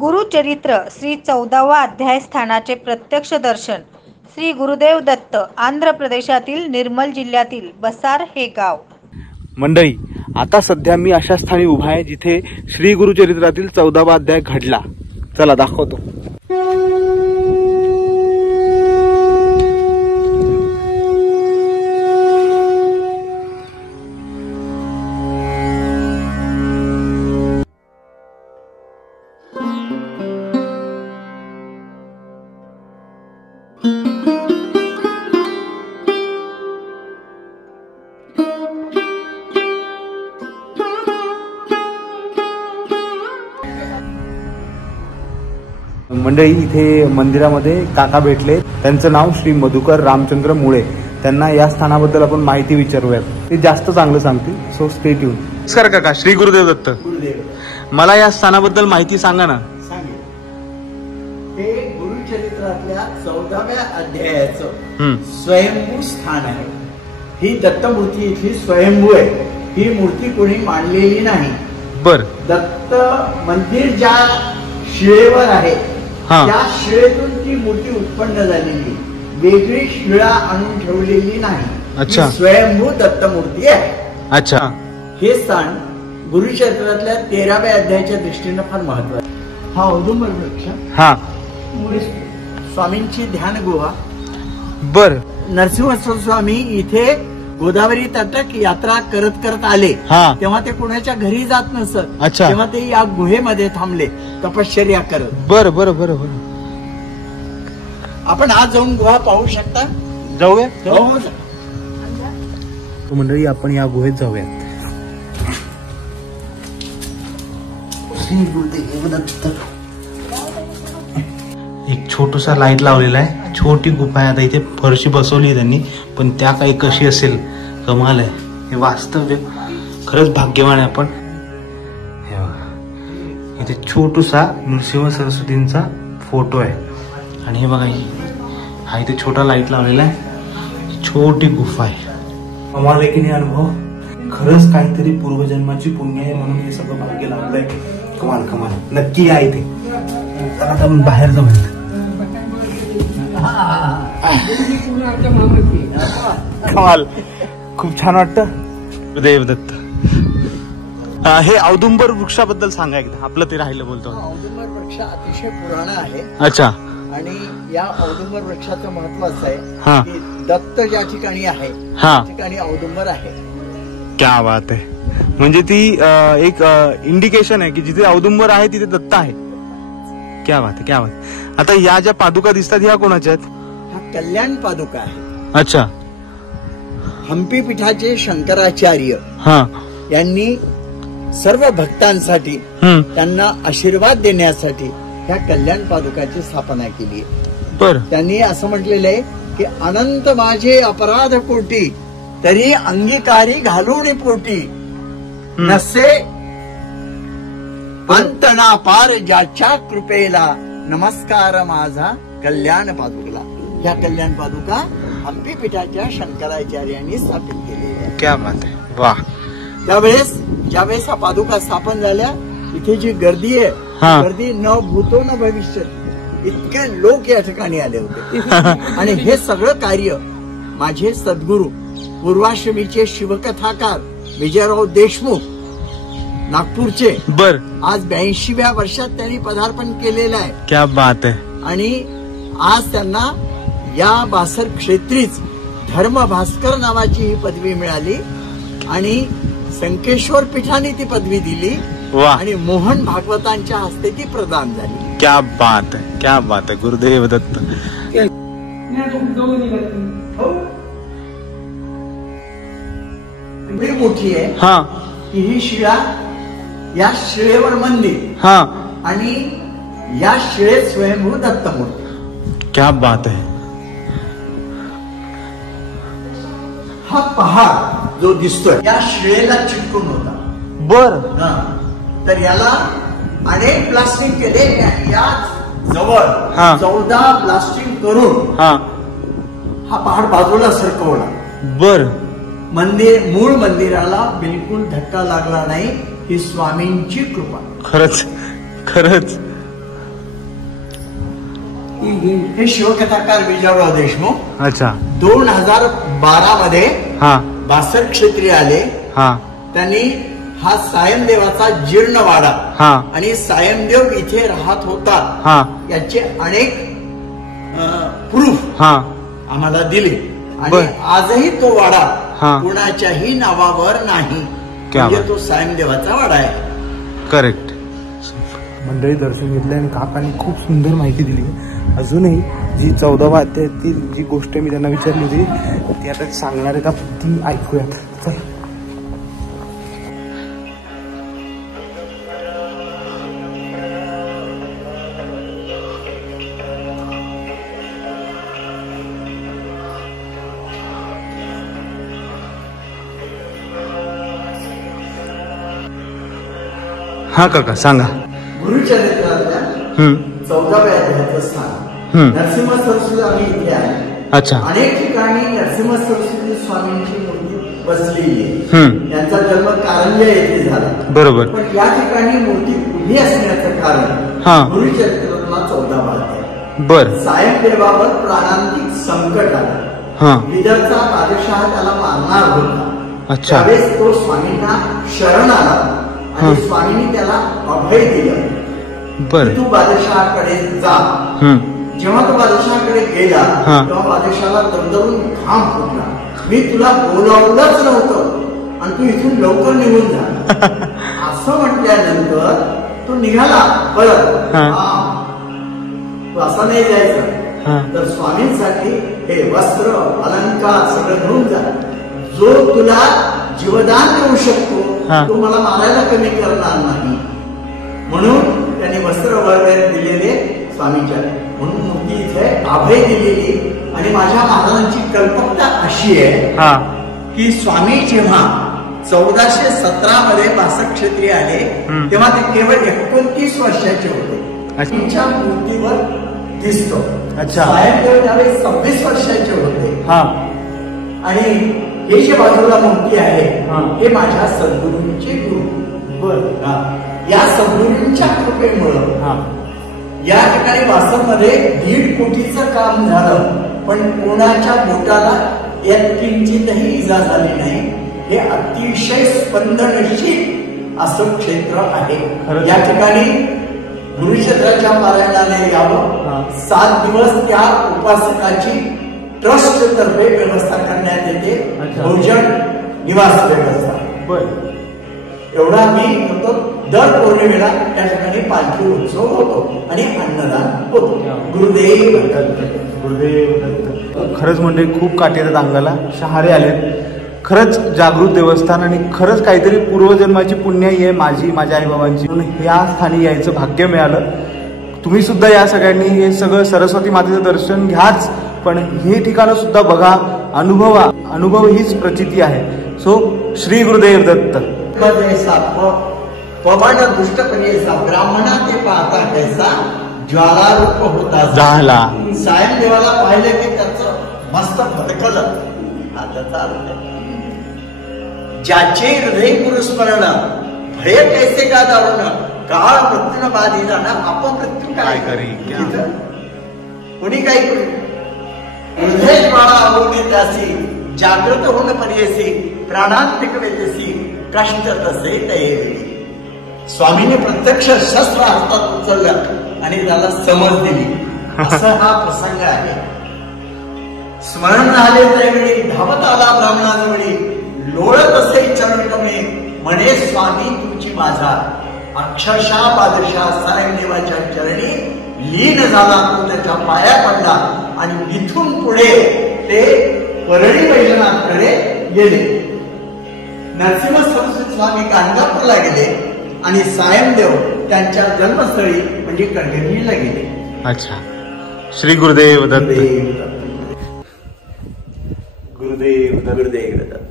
गुरुचरित्र श्री 14वा अध्याय स्थानाचे प्रत्यक्ष दर्शन श्री गुरुदेव दत्त आंध्र प्रदेशातील निर्मल जिल्ह्यातील बसार हे गाव। मंडळी, आता सध्या मी अशा स्थानी उभा आहे जिथे श्री गुरुचरित्रातील 14वा अध्याय घडला। चला दाखवतो। मंडळी, इथे मंदिरामध्ये काका भेटले। त्यांचं नाव श्री मधुकर रामचंद्र मुळे। त्यांना या स्थानाबद्दल आपण माहिती विचारूयात, ते जास्त चांगलं सांगतील। So stay tune. नमस्कार काका, श्री गुरुदेव दत्त। मला या स्थानाबद्दल माहिती सांगा ना। हे गुरुचरित्रातल्या 14व्या अध्यायाचं स्वयंभू स्थान आहे। ही दत्तमूर्ती इथली स्वयंभू आहे। ही मूर्ती कोणी मांडलेली नाही। बर, दत्त मंदिर ज्या शिळेवर आहे त्या शिळेतून ती मूर्ती उत्पन्न झालेली, वेगळी शिळा आणून ठेवलेली नाही। अच्छा, स्वयंभू दत्त मूर्ती आहे। अच्छा, हे स्थान गुरुचरित्रातल्या 13व्या अध्यायाच्या दृष्टीने फार महत्वाचं। हा औदुंबर वृक्ष, स्वामींची ध्यान गुहा। बर, नरसिंह स्वामी इथे गोदावरी तटक यात्रा करत करत आले तेव्हा ते कुणाच्या घरी जात नसत। तेव्हा ते या गुहेमध्ये थांबले तपश्चर्या करत। बर बर बर बर। आपण आज जाऊन गुहा पाहू शकता। जाऊया। हो मंडळी, आपण या गुहेत जाऊया। एक छोटूसा लाईट लावलेला आहे। छोटी गुफा आहे। आता इथे फरशी बसवली त्यांनी, पण त्या काही कशी असेल, कमाल आहे। हे वास्तव्य खरंच भाग्यवान आहे आपण। हे बघा, इथे छोटूसा नृसिंह सरस्वतींचा फोटो आहे। आणि हे बघा, हा इथे छोटा लाईट लावलेला आहे। छोटी गुफा आहे। कमाल आहे की नाही अनुभव? खरंच काहीतरी पूर्वजन्माची पुण्य आहे म्हणून हे सगळं भाग्य लाभलंय। कमाल कमाल, नक्की या इथे। आता आपण बाहेर जाऊ। कमाल, खूप छान वाटतं। गुरुदेव दत्त। हे औदुंबर वृक्षाबद्दल सांगा एकदा, आपलं ते राहिलं बोलतो। औदुंबर वृक्ष अतिशय पुराणा आहे। अच्छा, आणि या औदुंबर वृक्षाचं महत्व असं आहे की दत्त ज्या ठिकाणी आहे त्या ठिकाणी औदुंबर आहे। क्या बात आहे। म्हणजे ती एक इंडिकेशन आहे की जिथे औदुंबर आहे तिथे दत्त आहे। क्या बात आहे, क्या बात। आता या ज्या पादुका दिसतात ह्या कोणाच्या आहेत? हा कल्याण पादुका आहे। अच्छा, हंपी पीठाचे शंकराचार्य यांनी सर्व भक्तांसाठी त्यांना आशीर्वाद देण्यासाठी ह्या कल्याण पादुकाची स्थापना केली आहे। बर, त्यांनी असं म्हटलेलं आहे की अनंत माझे अपराध कोटी तरी अंगीकारी घालून पोटी, नसे अंतना पार ज्याच्या कृपेला, नमस्कार माझा कल्याण पादुकला। ह्या कल्याण पादुका हंपी पीठाच्या शंकराचार्यांनी स्थापित केलेल्या आहे। क्या बात आहे, वाह। त्यावेळेस ज्यावेळेस हा पादुका स्थापन झाल्या, इथे जी गर्दी आहे, गर्दी न भूतो न भविष्य, इतके लोक या ठिकाणी आले होते। आणि हे सगळं कार्य माझे सद्गुरू पूर्वाश्रमीचे शिवकथाकार विजयराव देशमुख नागपूरचे, बर, आज 82व्या वर्षात त्यांनी पदार्पण केलेलं आहे। क्या बात आहे। आणि आज त्यांना या बासर क्षेत्रीच धर्म भास्कर नावाची ही पदवी मिळाली आणि संकेश्वर पीठाने ती पदवी दिली आणि मोहन भागवतांच्या हस्ते ती प्रदान झाली। क्या बात आहे, क्या बात आहे। गुरुदेव दत्त। एवढी मोठी आहे की ही शिळा, या शिळेवर मंदिर आणि या शिळेत स्वयंभू दत्त मूर्ती। क्या बात आहे। हा पहाड जो दिसतोय या शिळेला चिटकून होता। बर, तर याला अनेक ब्लास्टिंग केले। याच जवळ 14 ब्लास्टिंग करून हा पहाड बाजूला सरकवला। बर, मंदिर मूळ मंदिराला बिलकुल धक्का लागला नाही। ही स्वामींची कृपा। खरंच खरंच हे शिवकथाकार विजयराव देशमुख अच्छा 2012 मध्ये हा बासष्ट क्षेत्रीय आले. हा त्यांनी हा सायमदेवाचा जीर्ण वाडा हा आणि सायमदेव इथे राहत होता हा याचे अनेक प्रूफ हा आम्हाला दिले. बर. आणि आजही तो वाडा हा. कुणाच्याही नावावर नाही. क्या म्हणजे बात. तो सायमदेवाचा वाडा आहे. करेक्ट. मंडळी दर्शन घेतलं आणि काकांनी खूप सुंदर माहिती दिली. अजूनही जी 14वा अध्यायातील जी गोष्ट मी त्यांना विचारली होती ती आता सांगणार आहेत, ती ऐकूयात. चला. हा काका सांगा. गुरुचरित्रातल्या 14व्या अध्यायाचं स्थान नरसिंह सरस्वती आम्ही इथे आहे. अच्छा. अनेक ठिकाणी नरसिंह सरस्वती स्वामींची मूर्ती बसलेली आहे. यांचा जन्म कारंजा येथे झाला. बरोबर. पण या ठिकाणी मूर्ती उभी असण्याचं कारण गुरुचरित्रातला 14वा अध्याय. बर. सायमदेवावर प्राणांतिक संकट आलं. विदर्भचा बादशाह त्याला मारणार होता. अच्छा. त्यावेळेस तो स्वामींना शरण आला आणि स्वामींनी त्याला अभय दिलं. बर. तू बादशहाकडे जा. जेव्हा तो बादशहाकडे गेला तेव्हा बादशहाला दरदरून घाम फुटला. मी तुला बोलावलंच नव्हतं आणि तू इथून लवकर निघून जा असं म्हटल्यानंतर तो निघाला परत. तू असं नाही जायचं. तर स्वामींसाठी हे वस्त्र अलंकार सगळं घेऊन जा. जो तुला जीवदान देऊ शकतो तो मला मारायला कमी करणार नाही. म्हणून त्यांनी वस्त्र वगैरे दिलेले स्वामींच्या. म्हणून मूर्ती इथे अभय दिलेली. आणि माझ्या महाराजांची कल्पकता अशी आहे की स्वामी जेव्हा 1417 मध्ये 62 क्षेत्रीय आले तेव्हा ते केवळ 29 वर्षाचे होते. त्यांच्या मूर्तीवर दिसतो. सायमदेव त्यावेळेस 26 वर्षाचे होते. आणि हे जे बाजूला मूर्ती आहे हे माझ्या सद्गुरूंचे गुरु. या सद्गुरूंच्या कृपेमुळं या ठिकाणी वासमध्ये 1.5 कोटीचं काम झालं. पण कोणाच्या बोटाला यात किंचितही इजा झाली नाही. हे अतिशय स्पंदनशील असं क्षेत्र आहे. या ठिकाणी गुरुचरित्राच्या पारायणाने यावं. 7 दिवस त्या उपासकाची ट्रस्ट तर्फे व्यवस्था करण्यात येते. भोजन निवास व्यवस्था. एवढा मी होतो. दर पौर्णिमेला त्या ठिकाणी पालखी उत्सव होतो आणि अन्नदान होतो. गुरुदेव गुरुदेव दत्त. खरंच म्हणजे खूप काठी येतात अंगाला. शहारे आलेत. खरंच जागृत देवस्थान आणि खरंच काहीतरी पूर्वजन्माची पुण्याई आहे माझी, माझ्या आईबाबांची. म्हणून या स्थानी यायचं भाग्य मिळालं. तुम्ही सुद्धा या सगळ्यांनी हे सगळं सरस्वती मातेचं दर्शन घ्याच, पण हे ठिकाणं सुद्धा बघा, अनुभवा. अनुभव हीच प्रचिती आहे. सो श्री गुरुदेव दत्त. पवन दुष्टपणेसा ब्राह्मणा ते पाहता कैसा ज्वालारूप होता झाला. सायमदेवाला पाहिलं की त्याचं मस्त फडकलं. ज्याचे हृदय गुरुस्मरण भय कैसे का दारुण काळ मृत्यू बाधी जाणं अपमृत्यू काय करी. कोणी काही करू. हृदय ज्वाळा आवडणे त्यासी जागृत होणं पर्यसी प्राणांतिक वेदेसी कष्ट तसे तये. स्वामीने प्रत्यक्ष शस्त्र हातात उचललं आणि त्याला समज दिली. असं हा प्रसंग आहे. स्मरण आले त्यावेळी धावत आला ब्राह्मणाजवळी. लोळत असे चरण कमे म्हणे स्वामी तुमची माझा. अक्षरशः बादशाह सायमदेवाच्या चरणी लीन झाला. तो त्याच्या पाया पडला आणि इथून पुढे ते परळी वैजनाथकडे गेले. नरसिंह सरस्वती स्वामी गाणगापूरला गेले आणि सायमदेव त्यांच्या जन्मस्थळी म्हणजे कणगेरीला गेले. अच्छा. श्री गुरुदेव दत्त. गुरुदेव गुरुदेव दत्त.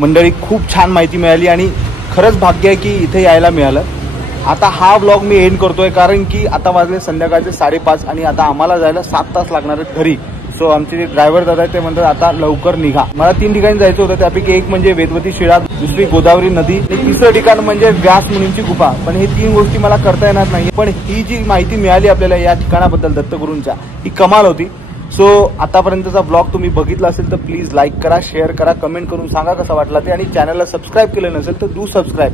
मंडळी खूप छान माहिती मिळाली आणि खरंच भाग्य आहे की इथे यायला मिळालं. आता हा ब्लॉग मी एंड करतोय कारण की आता वाजले संध्याकाळचे 5:30 आणि आता आम्हाला जायला 7 तास लागणार आहेत घरी. सो आमचे जे ड्रायव्हर दादा आहेत ते म्हणतात आता लवकर निघा. मला 3 ठिकाणी जायचं होतं, त्यापैकी एक म्हणजे वेदवती शिळा, दुसरी गोदावरी नदी आणि तिसरं ठिकाण म्हणजे व्यास मुनींची गुफा. पण हे 3 गोष्टी मला करता येणार नाही. पण ही जी माहिती मिळाली आपल्याला या ठिकाणाबद्दल दत्तगुरूंच्या, ही कमाल होती. सो आतापर्यंतचा ब्लॉग तुम्ही बघितला असेल तर प्लीज लाईक करा, शेअर करा, कमेंट करून सांगा कसा वाटला ते. आणि चॅनलला सबस्क्राईब केलं नसेल तर डू सबस्क्राईब.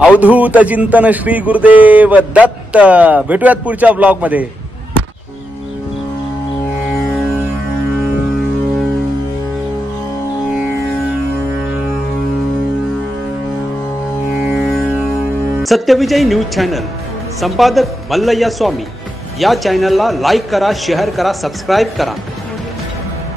अवधूत चिंतन श्री गुरुदेव दत्त. भेटूयात पुढच्या ब्लॉग मध्ये. सत्यविजय न्यूज चॅनल, संपादक मल्लय्या स्वामी. या चॅनलला लाईक करा, शेअर करा, सबस्क्राईब करा.